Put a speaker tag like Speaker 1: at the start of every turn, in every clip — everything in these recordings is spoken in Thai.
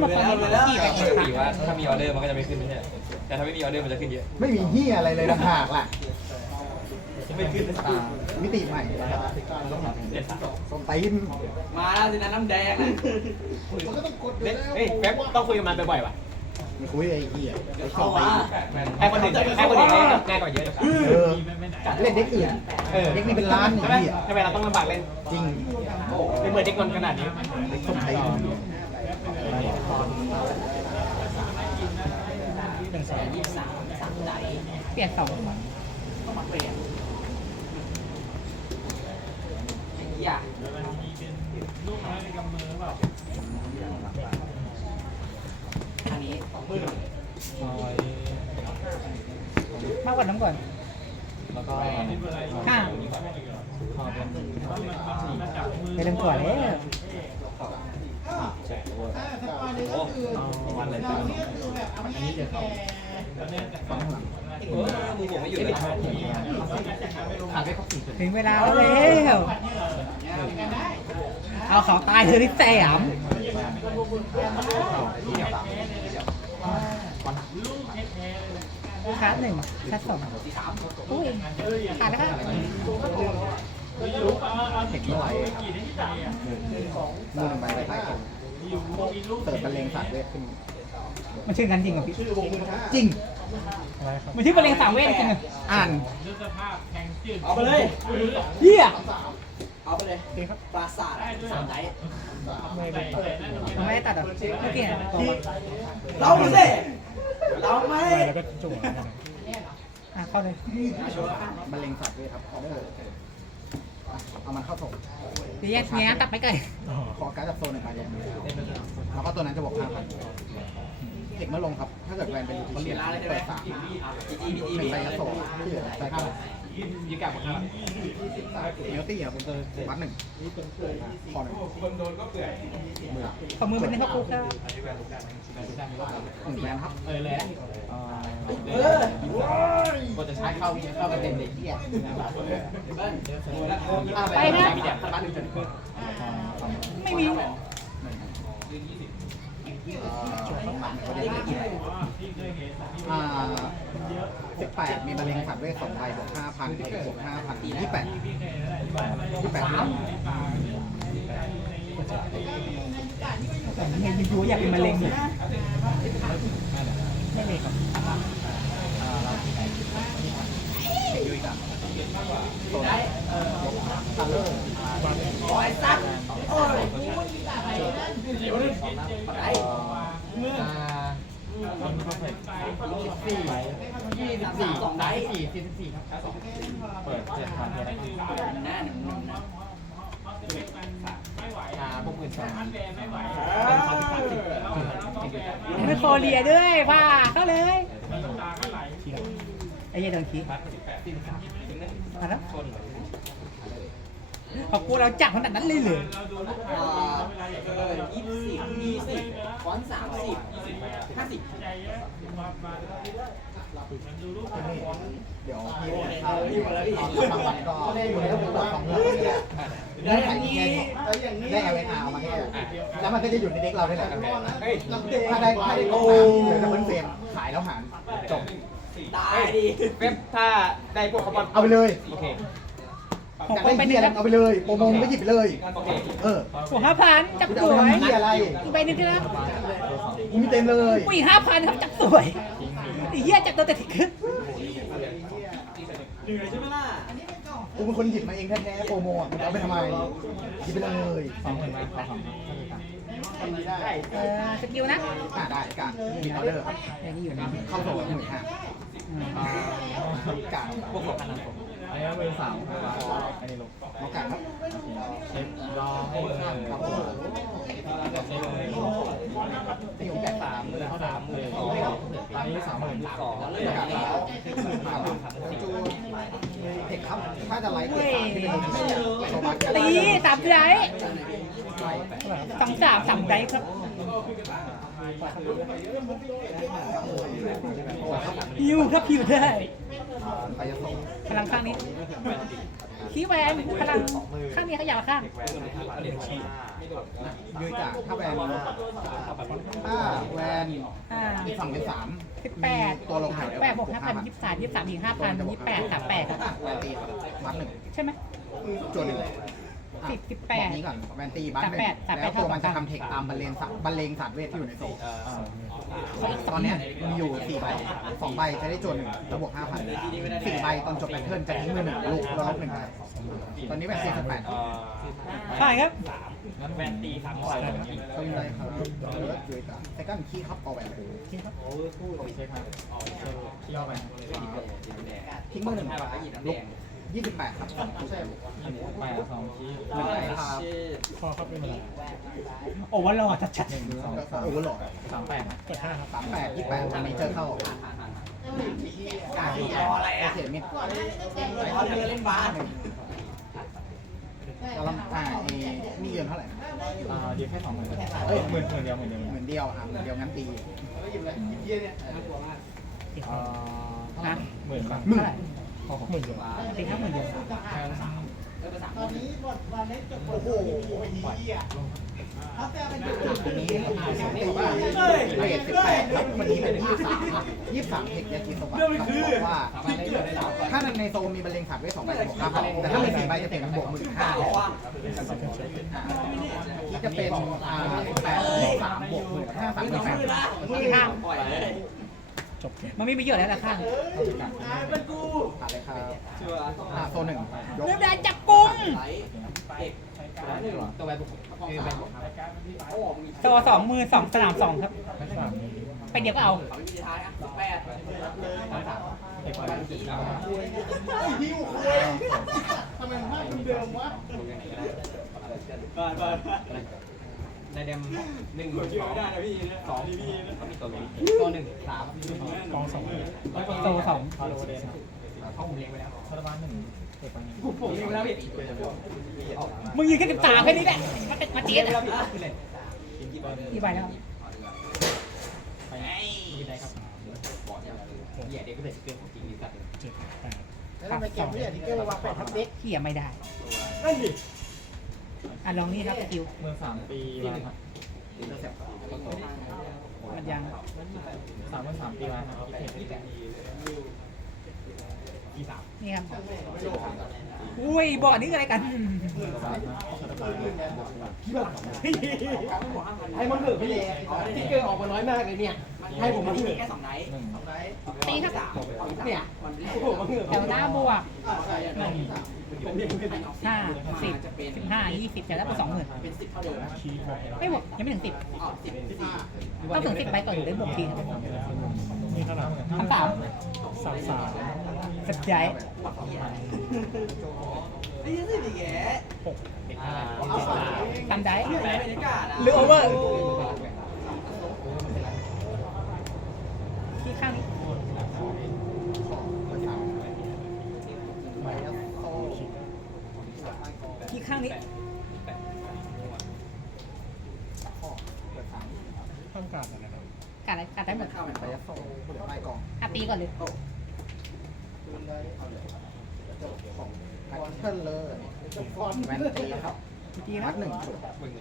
Speaker 1: มาฟังกี่แบบ
Speaker 2: ปกติว่าถ้ามีออเดอร์มันก็จะไม่ขึ้นไม่ใช่แต่ถ้าไม่มีออเดอร์มันจะขึ้นเยอะ
Speaker 3: ไม่มีเหี้ยอะไรเลยต่างหากล่ะ
Speaker 2: ไม่ขึ้น
Speaker 3: มิติใหม่
Speaker 2: เด็ด
Speaker 3: ส้มตีน
Speaker 4: มาแล้วสินะน้ำแดงอ่ะ
Speaker 2: เฮ้ยแป๊บต้องคุยกับมันบ่อยๆว่ะ
Speaker 3: ไม่คุยไอ้เหี้ย
Speaker 4: เข้ามา
Speaker 2: ให้คนอื่นง่ายกว่าเยอะ
Speaker 3: เล่นเด็กอื่นเด็กนี่เป็นล้าน
Speaker 2: ใช่
Speaker 3: ไอ้
Speaker 2: ไหม
Speaker 3: เหี้ย
Speaker 2: ทำไมเราต้องลำบากเล่น
Speaker 3: จริง
Speaker 2: ไม่เหมือนเด็กนนขนาดนี้
Speaker 3: เด็กส้มตีน
Speaker 4: 123ใจ
Speaker 1: เปลี่ยนสอง
Speaker 4: ต้องมาเปลี่ยนอย่าอันนี้
Speaker 1: มากกว่าน้ำก่อน
Speaker 2: แล้วก็
Speaker 1: ห้าไปเริ่มก่อนเลย
Speaker 2: โอ้วันอะไรบ้างอันนี้จะเข้ามือผมไม่อยู่เลยขาดแค่ข้อสี่
Speaker 1: ถึงเวลาแล้วเอาของตายเธอที่แสมคัดหนึ่งคัดสองอุ้ยขาดแล้วค่ะ
Speaker 3: เด็กไม่ไหวมือหนึ่งใบไปท้ายเก็บเติร์ดบรรเลงสัตว์เวทขึ้น
Speaker 1: มันชื่อกันจริงเหรอพี่
Speaker 3: จริง
Speaker 1: มันชื่อเป็นเลงสามเวทจริงเหรอ
Speaker 3: อ่าน
Speaker 4: เอาไปเลย
Speaker 1: เฮีย
Speaker 4: เอาไปเลยปราสาท3ใจ
Speaker 1: ทำไมตัดอ่ะเมื่อกี้
Speaker 4: เราไปสิเราไม่
Speaker 1: เข้าเลย
Speaker 3: บรรเลงสัตว์เวทครับเอามันเข้าโถ
Speaker 1: เดี๋ยวแง่ตัดไปไกล
Speaker 3: ขอการจับโซนหนึ่งใบแดงแล้วก็ตัวนั้นจะบวก 5,000เทคเมื่อลงครับ ถ้าเกิดแวนเป็นยูทีเปิด3หนึ่งใบกระโสที่เหลือใบ5
Speaker 2: ยืดกลับมาครับ
Speaker 3: เนลตี้ครับผมวัดหนึ่งคอหนึ่งมือ
Speaker 1: ขอมือเป็นเข้าคุกแล้ว
Speaker 3: 1แวนครับ
Speaker 2: เลยก็จะใช้เข้าไปเต็มเด็กที่
Speaker 1: ไปนะไม่มี
Speaker 3: 18มีบรรเลงสัตว์เวท2ใบบวก 5,000เอกบวก 5,000 28
Speaker 1: แต่เห็นยูอยากเป็นมะเร็งอยู่ไม่เลยครับ
Speaker 3: โซนคัลเลอร์
Speaker 4: โอ้ยสัตว์โอ้ย2ได้
Speaker 2: เปิด7,000เนี่ยนะ
Speaker 4: หน้าหนึ่ง
Speaker 2: พวกมือสอง
Speaker 1: ไม่โคเรียด้วยว่าเข้าเลยไอ้เหี้ยโดนขี้มาแล้วพอกูเราจับขนาดนั้นเลยเหรอ
Speaker 4: 20ฟอนต์30 50
Speaker 3: เดี๋ยวพี่รางวัลก็อยู่ในระบบของเราได้แข่งแค่ได้ LNR เอามาแค่แล้วมันก็จะอยู่ในเด็กเราได้แหละถ้าได้โอ้เดี๋ยวดับเบิลเฟรมขายแล้วหารจบ
Speaker 4: ตายดิ
Speaker 2: เว็บถ้าได้พวกเขาบอล
Speaker 3: เอาไปเลย
Speaker 2: โอเค
Speaker 3: อยากได้เฮียอะไรเอาไปเลยโปรโมงก็หยิบไปเลย
Speaker 2: โอเค
Speaker 1: หัว5,000จับ
Speaker 3: จะ
Speaker 1: ส
Speaker 3: เอา
Speaker 1: ว
Speaker 3: ไป
Speaker 1: ย
Speaker 3: ทำเฮียอะไร
Speaker 1: อีกใบหนึงครับ
Speaker 3: กูมีเต็มเลย
Speaker 1: อุ้ย5,000ครับจับสวยไอ้เหี้ยจับตัวแต่ถึงขึ้น
Speaker 4: เหนื่อยใช่ไหมล่ะ
Speaker 3: กูเป็นคนหยิบมาเองแท้ๆโปรโมทมันเอาไปทำไมหยิบไปเลย
Speaker 1: สกิลนะ
Speaker 3: ได้การมีออเดอร์ครับ
Speaker 1: อย่างนี้อยู่นะ
Speaker 3: เข้าโซ่หมื่นห้าการ
Speaker 2: พวกของขนาดผมอันนี้เป็นสาวอันนี้ลง
Speaker 3: มอการครับ
Speaker 2: เช็ครอให้ครับผม
Speaker 3: ที่ผมแกะ
Speaker 2: 30,000ตอนนี้32,000
Speaker 3: การแล้วเทคครับถ้าจะไลฟ์เทคที่เป็นโลจิสติกส์โซบัส
Speaker 1: ตี3ไดร์3ไดร์ครับฮิวครับฮิวได้
Speaker 3: ไปจะส่ง
Speaker 1: พลังข้างนี้ขี้แวนพลังข้างนี้ขยับข้าง
Speaker 3: ยืดจากถ้าแวนถ้าแวนอีกฝั่งเป็น3ตัวลงแถว
Speaker 1: 8บวก5,000 23 23อีก5,000 28 38ครับ
Speaker 3: แวนตีบัตหนึ่ง
Speaker 1: ใช่ไหม
Speaker 3: จวนหนึ่ง
Speaker 1: 18
Speaker 3: นี้ก่อนแวนตีบัตหนึ่งแล้วตัวมันจะทำเทคตามบรรเลงศาสตร์เวทที่อยู่ในโซ่ตอนนี้มีอยู่4 ใบ 2 ใบจะได้จวนหนึ่งแล้วบวก 5,000 4 ใบตอนจบแพทเทิร์นจะทิ้งมือ1ลูกแล้วลบ1ใบตอนนี้แวนตี18
Speaker 1: ใช่ครับ
Speaker 2: งั้นแวนตี3วัน
Speaker 3: ก็ยังได้ครับจุยตาแต่ก็มีขี้ครับเอาแวนไปขี้ครับขี้เอาไปทิ้งมือ1ลูก28ครับ
Speaker 2: 8 2ชี้
Speaker 3: 1ใบครับ
Speaker 2: พอครับเป็นอะไร
Speaker 1: โอ้ว่ารอจัด
Speaker 3: โอเวอร์โหลด
Speaker 2: 38นะเปิด5ครับ
Speaker 3: 38 28อันนี้เจอเข้าโอเคมิด
Speaker 4: เล่นบาส
Speaker 3: เราลำนี่เงินเท่าไหร่
Speaker 2: เดียวแค่2 0,000
Speaker 3: เอ้ย
Speaker 2: หมื่นเดียว
Speaker 3: เหมือนเดียวงั้นตี
Speaker 1: นะ
Speaker 2: 10,000บาท
Speaker 1: เท่าไหร่
Speaker 2: พอ60,000เดียว
Speaker 1: ตี5 0,000เดียว
Speaker 3: ตอนนี้วันนี้จะโอ้โหถ้าแต่เป็นจุดนี้เรท18ครับวันนี้เป็น23เทคยากิโซบะบอกว่าถ้าในโซมีบรรเลงศาสตร์ไว้2 ใบจะบวก 5,000แต่ถ้ามี4 ใบจะเป็นบวก 15,000ที่จะเป็น8 3บวก 15 3
Speaker 1: ตีข้าง
Speaker 2: จบ
Speaker 1: มันไม่มีประโยชน์แล้วล่ะข้าง
Speaker 3: ผ่านเลยครับโซน1ยก
Speaker 1: เรื่องได้จับกุม
Speaker 4: ตัวแบบคือแบบ
Speaker 1: ตัว2 มือ 2 สนาม 2 ครับ
Speaker 2: ไม่สาม
Speaker 1: ไปเดี๋ยวก็เอา
Speaker 4: เขาไม่มีท้ายอ่ะ8
Speaker 2: เด็กไป
Speaker 3: ทำไมมากเดิมวะ
Speaker 4: ในเดม1 2 2เขามีตัวนี้ตัว1 3
Speaker 2: กอง2
Speaker 1: โต2
Speaker 2: พาโลเดนเข้าผมเลี้ยงไปแล้วคาราบาน1เด็กไป1
Speaker 4: ผมเลี้ยงไปแล้วพี่
Speaker 1: มึงยืนแค่13แค่นี้แหละมาเจี๊ยดอะ
Speaker 2: เลย
Speaker 1: กี่ใบแล้ว
Speaker 2: ไปมีได้ครับผมเหยียดเด็กก็เป็นเกินของจริงดีสัตว์7 8
Speaker 3: แล้วทำไมเกมไม่อยากที่เกมวางแผนทับเด็ก
Speaker 1: เขี่ยไม่ได้
Speaker 2: นั่นดิ
Speaker 1: อ่ะลองนี่ครับสกิล
Speaker 2: เมือง3 ปีแล้วครับ
Speaker 1: มันยัง
Speaker 2: 3 ปีแล้วครับพิเศษ
Speaker 1: นี่ครับอุ้ยบอร์ดนี่อะไรกัน
Speaker 4: ให้มันเบิกพี่เลยที่เกินออกมาน้อยมากเลยเนี่ยให้ผมมาที่แค่2 ไนท์
Speaker 1: ตีครับ
Speaker 4: เนี่ยมัน
Speaker 1: แถวหน้าบวก5 10 15 20แถวหน้าบวก 20,000
Speaker 4: เป็น10เท่าเดิม
Speaker 2: คีย์บอร์ด
Speaker 1: ไม่บวกยังไม่ถึง 10 ต้องถึง 10 ใบก่อนถึงได้บวกทีครับ
Speaker 2: นี่เท่าไหร่
Speaker 1: คำถาม
Speaker 2: 33
Speaker 1: สุดใจ
Speaker 4: ไอ้ยังสิพี่แก
Speaker 1: ทำได้
Speaker 4: บรรยากาศ
Speaker 1: หรือโอเวอร์ที่ข้างนี้ที่ข้างนี้
Speaker 2: ต้องการอะไรครับ
Speaker 1: กัดอะไรกัดได้หมด
Speaker 4: ข้าวมัน
Speaker 3: ไปยัดโซ่เหลือใบกอง
Speaker 1: ตีก่อนเลย
Speaker 3: ของแพทเทิร์นเลยแวนตีครับ
Speaker 1: ตีค
Speaker 3: มั
Speaker 1: รับ
Speaker 3: ด1จุด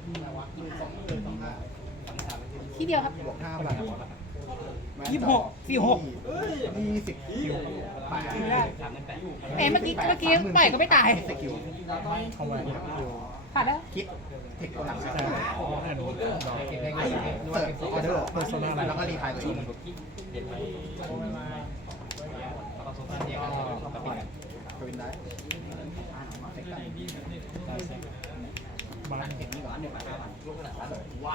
Speaker 1: ที่เดียวครับ
Speaker 3: บวก5 ใบ
Speaker 1: 26 46
Speaker 3: 20คิว8
Speaker 1: เมื่อกี้ต่อยก็ไม่ตาย
Speaker 3: สกิล
Speaker 2: เข้ามาอยู่
Speaker 1: ผ่านแล้ว
Speaker 3: คิดเทคตัวหลัง
Speaker 2: แต่แน่นอน
Speaker 3: เสิร์ฟออเดอร์แล้วก็รีไฟตัวเองก็เป็นได้เทคกัน
Speaker 2: ได้เซ็กบ้าน
Speaker 3: เทคนี่ก่อนว้าว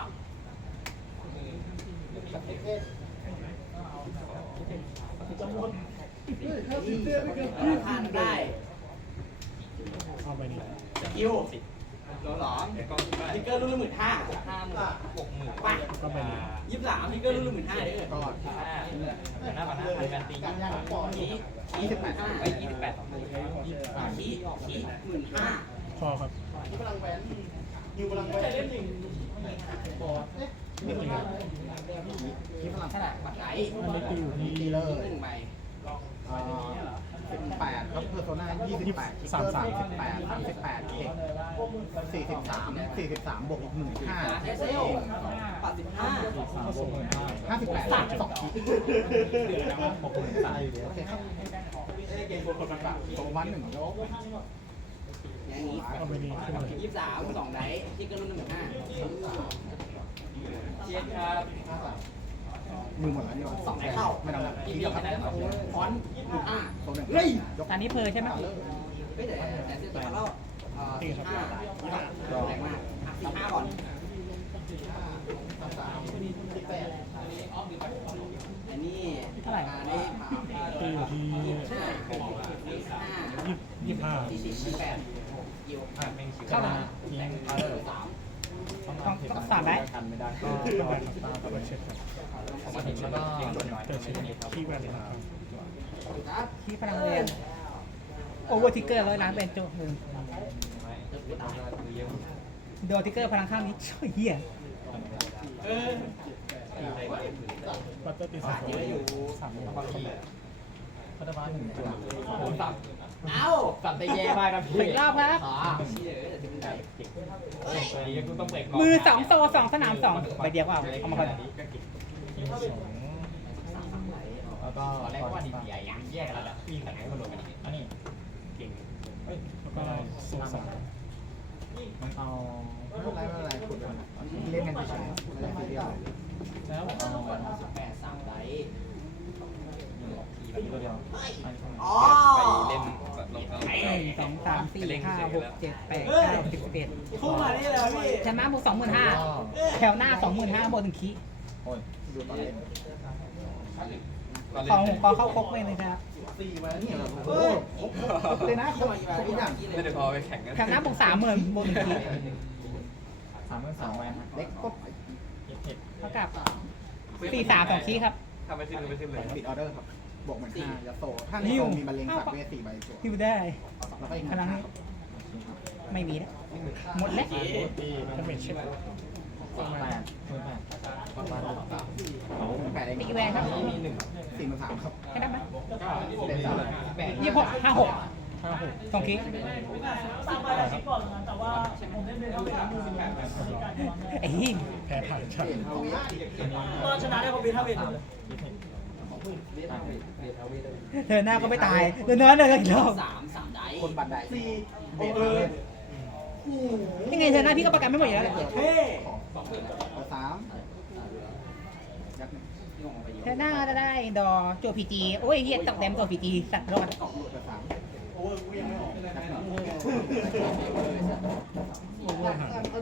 Speaker 4: ทานได้
Speaker 2: เข้าไปนี่
Speaker 4: คิวโลหลอมพิกเกอร์รุ่นละ15,000 60,000ไป
Speaker 2: ก็เป็น
Speaker 4: 23พิกเกอร์รุ่นละ15,000เด้อ
Speaker 3: ก็
Speaker 2: หน้าบ้าน5,000แบนตี
Speaker 4: นี้
Speaker 3: 28
Speaker 4: ไป28ชี้15,000
Speaker 2: พอครับ
Speaker 3: ที่พลังแหวนอยู่พลังแหวนไม่มีที่พลัง
Speaker 4: ปัดไหล
Speaker 2: อันนี้คืออยู่ที่
Speaker 3: ดีเลย
Speaker 4: 1 ใบ
Speaker 3: 18ครับเพอร์โซนา28คิกเกอร์38เอก43บวกอีก15
Speaker 2: เอสเอลปัด15
Speaker 3: 58 2คิกโอเคครับตัววัน1ยก
Speaker 2: อย่างนี้23 2ไดที่เกิน15เชียร์ครับ
Speaker 3: มือหมดแล้วนี่ว่า2เข้าไม่ต้องแล้วทีเดียวครับฟอนต์15ตัว1เฮ้ย
Speaker 1: ตอนนี้เพอใช่ไหม
Speaker 2: ไม่แต่เสียตัวแล้ว15แรงมาก15ก่อนอันนี้อันนี้25 ยิว
Speaker 1: เข้าหลัง ต้องสามไหม
Speaker 4: ไม่ได้ก็ผมมาถึงแล้วก็เกิดชื่อที่แวนครับ
Speaker 1: ที่พลังเรียนโอเวอร์ทิกเกอร์100 ล้านเป็นโจหนึ่งโดทิกเกอร์พลังข้างนี้ช่วยเหี้ย
Speaker 4: บัตเตอร์ตี3
Speaker 2: เยอะอยู่
Speaker 4: บางทีพัฒนา1ตัวผมตัด
Speaker 2: เอ้า
Speaker 4: ตัดได้แย่มากนะพี่
Speaker 1: อีกรอบครับ
Speaker 2: เชี่ยแต่ถึงไหน
Speaker 4: กูต้องเบรก
Speaker 1: มือ2โซ2สนาม2ใบเดียวก็เอามาก่อน
Speaker 4: แล้วก็
Speaker 2: ตอนแรกว่าดีใหญ่แยกกันแล้วมีแต่ไหนมารวมกัน
Speaker 4: อันนี้เก่งแล้วก็สูงสองมันเอา
Speaker 3: ไม่เป็นไรขุดเล่นกันเฉยๆไม่ได้ทีเดียว
Speaker 4: แล้วผมเอา
Speaker 2: 8 3ได
Speaker 4: ตัวเดียว
Speaker 2: อ๋อ
Speaker 4: ไปเล่นลง
Speaker 1: 1 2 3 4 5 6 7 8 9 10
Speaker 2: พุ่งมานี่เลยพี่
Speaker 1: 11ชนะบวก25,000แถวหน้า 25,000บวก1คี
Speaker 4: โอ้ย
Speaker 3: ดูตอนเล่น
Speaker 1: ของผมเข้าครบเลยนะครับ
Speaker 3: นี่แบบโอ้ครบเลยนะครบทุกอย่าง
Speaker 4: ไม่ได้พอไปแข่งกัน
Speaker 1: แถวหน้าบวก30,000บวก1คี
Speaker 4: 32แวนฮะ
Speaker 3: เล็กก็
Speaker 1: เท่ากับ43 2คีครับ
Speaker 4: ทำไปขึ้นเลย
Speaker 3: ปิดออเดอร์ครับบวกเหมือน5ยาโซถ้าในโซมีมะเร็งสัตว์เวท4ใบตัว
Speaker 1: ที่ได้
Speaker 3: แล้วก็อีก
Speaker 1: พลังนี้ไม่มีแล้วหมดแล้ว
Speaker 4: ถ้าเป็นเช่น8
Speaker 3: 8เอง
Speaker 1: ตีแวนครับ
Speaker 4: มี1
Speaker 3: 43ครับ
Speaker 1: ให้ได้ไหม
Speaker 3: เป็น3
Speaker 1: 26 56 2คีไอ้หิ้ง
Speaker 4: แพ้ผ่านใช่
Speaker 2: ตอนชนะได้คอมพิวเตอร์เวท
Speaker 1: เธอหน้าก็ไม่ตายเดินเนื้อเดินอีกรอบ
Speaker 2: 3ได
Speaker 3: คนบันไดเบสเล่น
Speaker 1: ยังไงเธอหน้าพี่ก็ประกันไม่หมดอยู่แล้วแหละ
Speaker 2: เฮ้
Speaker 3: 3ยักษ์
Speaker 1: เธอหน้าก็จะได้ดอโจพีจีโอ้ยเฮียตกแต้มตัวพีจีสัตว์รอด
Speaker 3: 3
Speaker 4: โอเวอร์หา